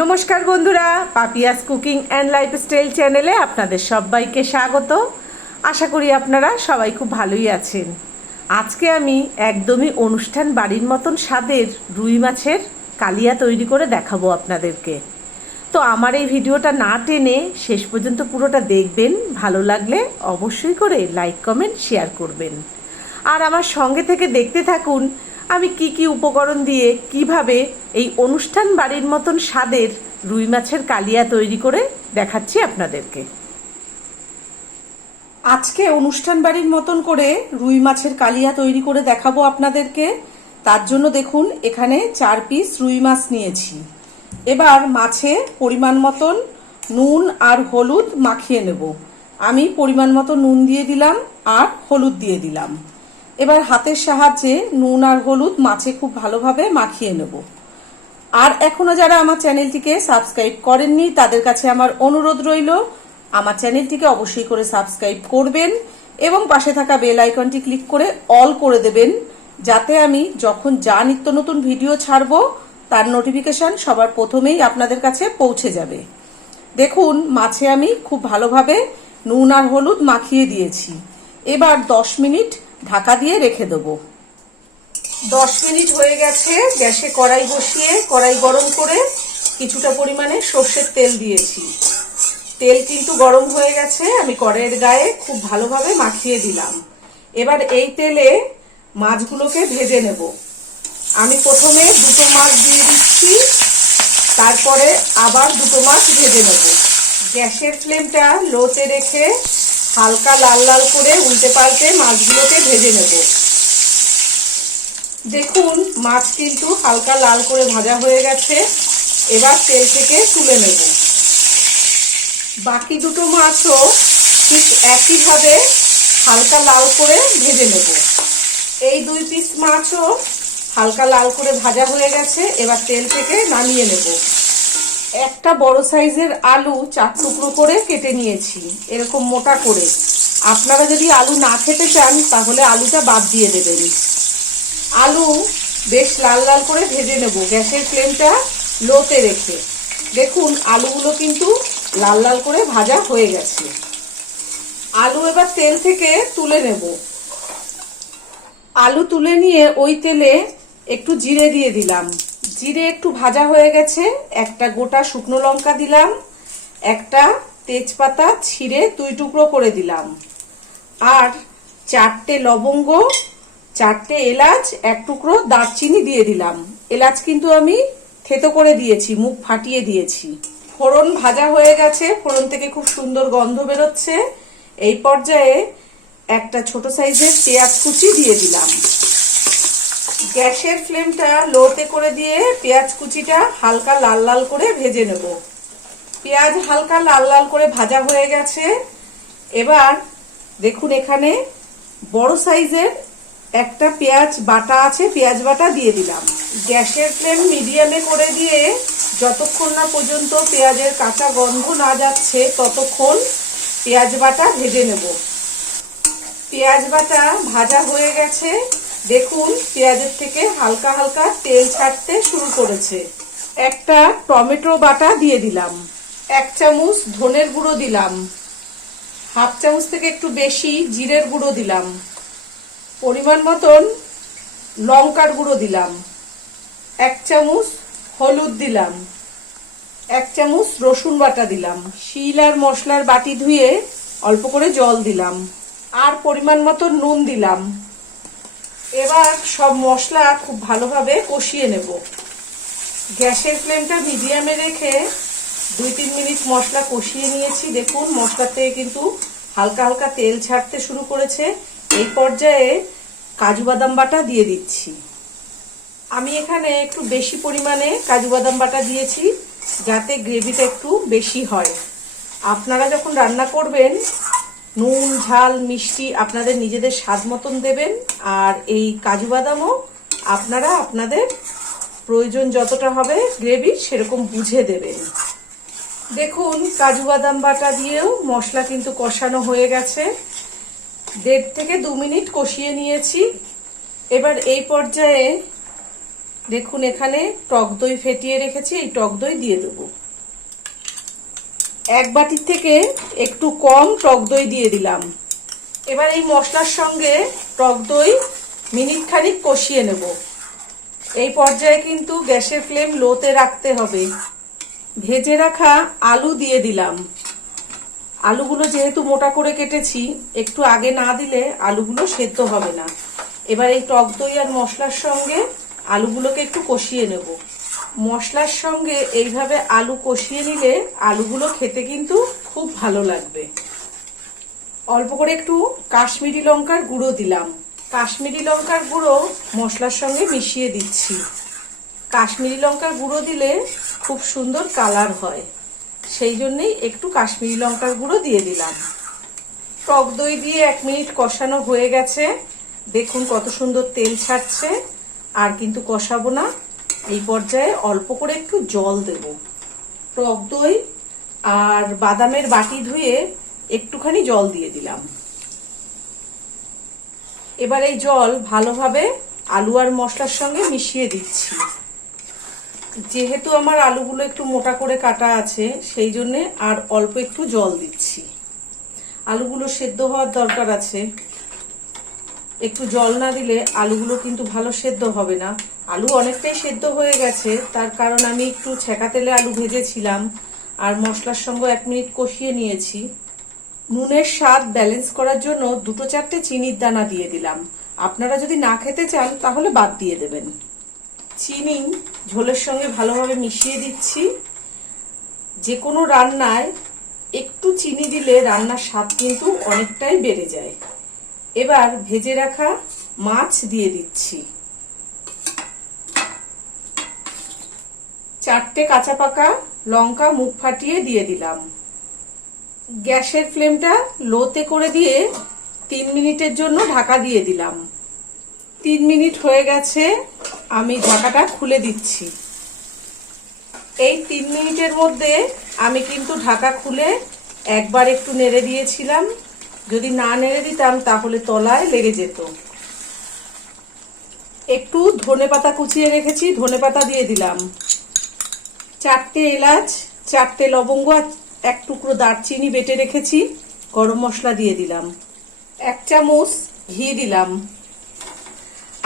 নমস্কার বন্ধুরা, Papiya's cooking and lifestyle চ্যানেলে আপনাদের সবাইকে স্বাগত। আশা করি আপনারা সবাই খুব ভালোই আছেন। আজকে আমি একদমই অনুষ্ঠান বাড়ির মতন স্বাদের রুই মাছের কালিয়া তৈরি করে দেখাবো আপনাদেরকে। তো আমার এই ভিডিওটা না টেনে শেষ পর্যন্ত পুরোটা দেখবেন। ভালো লাগলে অবশ্যই করে লাইক কমেন্ট শেয়ার করবেন, আর আমার সঙ্গে থেকে দেখতে থাকুন আমি কি কি উপকরণ দিয়ে কিভাবে এই অনুষ্ঠান বাড়ির মতন স্বাদের রুই মাছের কালিয়া তৈরি করে দেখাচ্ছি আপনাদেরকে। আজকে অনুষ্ঠান বাড়ির মতন করে রুই মাছের কালিয়া তৈরি করে দেখাবো আপনাদেরকে। তার জন্য দেখুন এখানে 4 পিস রুই মাছ নিয়েছি। এবার মাছে পরিমাণ মতন নুন আর হলুদ মাখিয়ে নেব। আমি পরিমাণ মতো নুন দিয়ে দিলাম আর হলুদ দিয়ে দিলাম। এবার হাতের সাহায্যে নুন আর হলুদ মাছে খুব ভালোভাবে মাখিয়ে নেব। আর এখনো যারা আমার চ্যানেলটিকে সাবস্ক্রাইব করেননি তাদের কাছে আমার অনুরোধ রইল, আমার চ্যানেলটিকে অবশ্যই করে সাবস্ক্রাইব করবেন এবং পাশে থাকা বেল আইকনটি ক্লিক করে অল করে দেবেন, যাতে আমি যখন যা নিত্য নতুন ভিডিও ছাড়বো তার নোটিফিকেশন সবার প্রথমেই আপনাদের কাছে পৌঁছে যাবে। দেখুন মাছে আমি খুব ভালোভাবে নুন আর হলুদ মাখিয়ে দিয়েছি। এবার 10 মিনিট ঢাকা দিয়ে রেখে দেবো। 10 মিনিট হয়ে গেছে। গ্যাসে কড়াই বসিয়ে কড়াই গরম করে কিছুটা পরিমাণে সর্ষের তেল দিয়েছি। তেল কিন্তু গরম হয়ে গেছে। আমি কড়াইয়ের গায়ে খুব ভালোভাবে মাখিয়ে দিলাম। এবার এই তেলে মাছগুলোকে ভেজে নেব। আমি প্রথমে দুটো মাছ দিয়ে দিচ্ছি, তারপরে আবার দুটো মাছ ভেজে নেব। গ্যাসের ফ্লেমটা লোতে রেখে হালকা লাল লাল করে উল্টে পাল্টে মাছগুলোকে ভেজে নেব। দেখুন মাছ কিন্তু হালকা লাল করে ভাজা হয়ে গেছে। এবার তেল থেকে তুলে নেব। বাকি দুটো মাছও ঠিক একইভাবে হালকা লাল করে ভেজে নেব। এই 2 পিস মাছও হালকা লাল করে ভাজা হয়ে গেছে। এবার তেল থেকে নামিয়ে নেব। একটা বড় সাইজের আলু 4 টুকরো করে কেটে নিয়েছি, এরকম মোটা করে। আপনারা যদি আলু না খেতে চান তাহলে আলুটা বাদ দিয়ে দেবেন। আলু বেশ লাল লাল করে ভেজে নেব গ্যাসের ফ্লেমটা লোতে রেখে। দেখুন আলুগুলো কিন্তু লাল লাল করে ভাজা হয়ে গেছে। আলু এবার তেল থেকে তুলে নেব। আলু তুলে নিয়ে ওই তেলে একটু জিরে দিয়ে দিলাম। জিরে একটু ভাজা হয়ে গেছে। একটা গোটা শুকনো লঙ্কা দিলাম, একটা তেজপাতা ছিঁড়ে 2 টুকরো করে দিলাম, আর 4টে লবঙ্গ, 4টে এলাচ, 1 টুকরো দারচিনি দিয়ে দিলাম। এলাচ কিন্তু আমি থেতো করে দিয়েছি, মুখ ফাটিয়ে দিয়েছি। ফোড়ন ভাজা হয়ে গেছে, ফোড়ন থেকে খুব সুন্দর গন্ধ বেরোচ্ছে। এই পর্যায়ে একটা ছোট সাইজের পেঁয়াজ কুচি দিয়ে দিলাম। গ্যাসের ফ্লেমটা লোতে করে দিয়ে পেঁয়াজ কুচিটা হালকা লাল লাল করে ভেজে নেব। পেঁয়াজ হালকা লাল লাল করে ভাজা হয়ে গেছে। এবার দেখুন এখানে বড় সাইজের একটা পেঁয়াজ বাটা আছে, পেঁয়াজ বাটা দিয়ে দিলাম। গ্যাসের ফ্লেম মিডিয়ামে করে দিয়ে যতক্ষণ না পর্যন্ত পেঁয়াজের কাঁচা গন্ধ না যাচ্ছে ততক্ষণ পেঁয়াজ বাটা ভেজে নেব। পেঁয়াজ বাটা ভাজা হয়ে গেছে। দেখুন পেঁয়াজের থেকে হালকা হালকা তেল ছাড়তে শুরু করেছে। একটা টমেটো বাটা দিয়ে দিলাম। 1 চামচ ধনের গুঁড়ো দিলাম। হাফ চামচ থেকে একটু বেশি জিরের গুঁড়ো দিলাম। পরিমাণ মতন লঙ্কার গুঁড়ো দিলাম। 1 চামচ হলুদ দিলাম। 1 চামচ রসুন বাটা দিলাম। শিল আর মশলার বাটি ধুয়ে অল্প করে জল দিলাম, আর পরিমাণ মতো নুন দিলাম। এবার সব মশলা খুব ভালোভাবে কষিয়ে নেব। গ্যাসের ফ্লেমটা মিডিয়ামে রেখে 2-3 মিনিট মশলা কষিয়ে নিয়েছি। দেখুন মশলা থেকে কিন্তু হালকা হালকা তেল ছাড়তে শুরু করেছে। এই পর্যায়ে কাজু বাদাম বাটা দিয়ে দিচ্ছি। আমি এখানে একটু বেশি পরিমাণে কাজু বাদাম বাটা দিয়েছি, যাতে গ্রেভিটা একটু বেশি হয়। আপনারা যখন রান্না করবেন নুন ঝাল মিষ্টি আপনাদের নিজেদের স্বাদ মতন দেবেন, আর এই কাজু বাদামও আপনারা আপনাদের প্রয়োজন যতটা হবে গ্রেভি সেরকম বুঝে দেবেন। দেখুন কাজু বাদাম বাটা দিয়েও মশলা কিন্তু কষানো হয়ে গেছে। 1.5 থেকে 2 মিনিট কষিয়ে নিয়েছি। এবার এই পর্যায়ে দেখুন এখানে টক দই ফেটিয়ে রেখেছি, এই টক দই দিয়ে দেবো। এক বাটির থেকে একটু কম টক দই দিয়ে দিলাম। এবার এই মশলার সঙ্গে টক দই মিনিট খানিক কষিয়ে নেব। এই পর্যায়ে কিন্তু গ্যাসের ফ্লেম লোতে রাখতে হবে। ভেজে রাখা আলু দিয়ে দিলাম। আলুগুলো যেহেতু মোটা করে কেটেছি, একটু আগে না দিলে আলুগুলো সেদ্ধ হবে না। এবার এই টক দই আর মশলার সঙ্গে আলুগুলোকে একটু কষিয়ে নেব। মশলার সঙ্গে এইভাবে আলু কষিয়ে নিলে আলুগুলো খেতে কিন্তু খুব ভালো লাগবে। অল্প করে একটু কাশ্মীরি লঙ্কার গুঁড়ো দিলাম। কাশ্মীরি লঙ্কার গুঁড়ো মশলার সঙ্গে মিশিয়ে দিচ্ছি। কাশ্মীরি লঙ্কার গুঁড়ো দিলে খুব সুন্দর কালার হয়, সেই জন্যই একটু কাশ্মীরি লঙ্কার গুঁড়ো দিয়ে দিলাম। টক দই দিয়ে 1 মিনিট কষানো হয়ে গেছে। দেখুন কত সুন্দর তেল ছাড়ছে। আর কিন্তু কষাবো না, এই পর্যায়ে অল্প করে একটু জল দেব। টক দই আর বাদামের বাটি ধুয়ে একটুখানি জল দিয়ে দিলাম। এবার এই জল ভালোভাবে আলু আর মশলার সঙ্গে মিশিয়ে দিচ্ছি। যেহেতু আমার আলুগুলো একটু মোটা করে কাটা আছে, সেই জন্য আর অল্প একটু জল দিচ্ছি। আলুগুলো সেদ্ধ হওয়ার দরকার আছে, একটু জল না দিলে আলুগুলো কিন্তু ভালো সেদ্ধ হবে না। আলু অনেকটাই সেদ্ধ হয়ে গেছে, তার কারণ আমি একটু ছেঁকা তেলে আলু ভেজেছিলাম আর মশলার সঙ্গে 1 মিনিট কষিয়ে নিয়েছি। নুনের স্বাদ ব্যালেন্স করার জন্য 2-4টে চিনির দানা দিয়ে দিলাম। আপনারা যদি না খেতে চান তাহলে বাদ দিয়ে দেবেন। চিনি ঝোলের সঙ্গে ভালোভাবে মিশিয়ে দিচ্ছি। যে কোনো রান্নায় একটু চিনি দিলে রান্নার স্বাদ কিন্তু অনেকটাই বেড়ে যায়। এবার ভেজে রাখা মাছ দিয়ে দিচ্ছি। 4টে কাঁচা পাকা লঙ্কা মুখ ফাটিয়ে দিয়ে দিলাম। গ্যাসের ফ্লেমটা লোতে করে দিয়ে 3 মিনিটের জন্য ঢাকা দিয়ে দিলাম। 3 মিনিট হয়ে গেছে, আমি ঢাকাটা খুলে দিচ্ছি। এই 3 মিনিটের মধ্যে আমি কিন্তু ঢাকা খুলে একবার একটু নেড়ে দিয়েছিলাম। যদি না নেড়ে দিতাম তাহলে তলায় লেগে যেত। একটু ধনেপাতা কুচিয়ে রেখেছি, ধনেপাতা দিয়ে দিলাম। 4টে এলাচ, 4টে লবঙ্গ আর 1 টুকরো দারচিনি বেটে রেখেছি। গরম মশলা দিয়ে দিলাম। 1 চামচ ঘি দিলাম।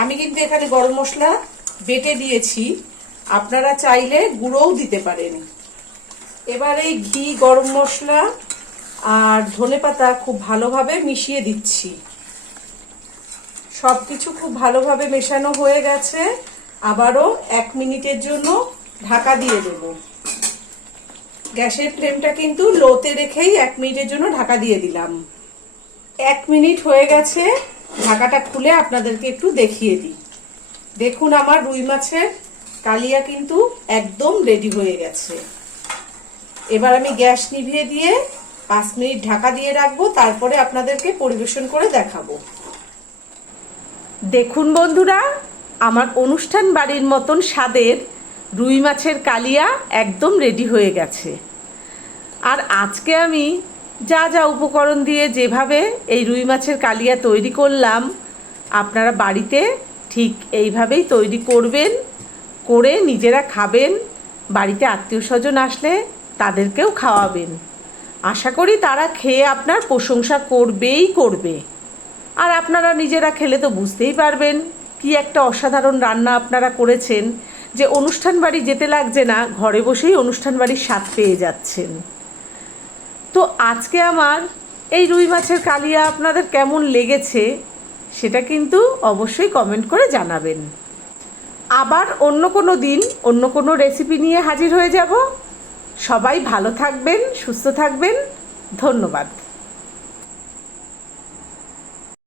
আমি কিন্তু এখানে গরম মশলা বেটে দিয়েছি, আপনারা চাইলে গুঁড়োও দিতে পারেন। এবার এই ঘি, গরম মশলা আর ধনেপাতা খুব ভালোভাবে মিশিয়ে দিচ্ছি। সবকিছু খুব ভালোভাবে মেশানো হয়ে গেছে। আবারও 1 মিনিটের জন্য ঢাকা দিয়ে দেব। গ্যাসের ফ্লেমটা কিন্তু লোতে রেখেই 1 মিনিটের জন্য ঢাকা দিয়ে দিলাম। 1 মিনিট হয়ে গেছে, ঢাকাটা খুলে আপনাদেরকে একটু দেখিয়ে দিই। দেখুন আমার রুই মাছের কালিয়া কিন্তু একদম রেডি হয়ে গেছে। এবার আমি গ্যাস নিভিয়ে দিয়ে 5 মিনিট ঢাকা দিয়ে রাখবো, তারপরে আপনাদেরকে পরিবেশন করে দেখাবো। দেখুন বন্ধুরা, আমার অনুষ্ঠান বাড়ির মতন স্বাদের রুই মাছের কালিয়া একদম রেডি হয়ে গেছে। আর আজকে আমি যা যা উপকরণ দিয়ে যেভাবে এই রুই মাছের কালিয়া তৈরি করলাম, আপনারা বাড়িতে ঠিক এইভাবেই তৈরি করবেন, করে নিজেরা খাবেন, বাড়িতে আত্মীয় স্বজন আসলে তাদেরকেও খাওয়াবেন। আশা করি তারা খেয়ে আপনার প্রশংসা করবেই করবে। আর আপনারা নিজেরা খেলে তো বুঝতেই পারবেন কি একটা অসাধারণ রান্না আপনারা করেছেন, যে অনুষ্ঠান বাড়ি যেতে লাগছে না, ঘরে বসেই অনুষ্ঠান বাড়ির স্বাদ পেয়ে যাচ্ছেন। তো আজকে আমার এই রুই মাছের কালিয়া আপনাদের কেমন লেগেছে সেটা কিন্তু অবশ্যই কমেন্ট করে জানাবেন। আবার অন্য কোনো দিন অন্য কোনো রেসিপি নিয়ে হাজির হয়ে যাব। সবাই ভালো থাকবেন, সুস্থ থাকবেন। ধন্যবাদ।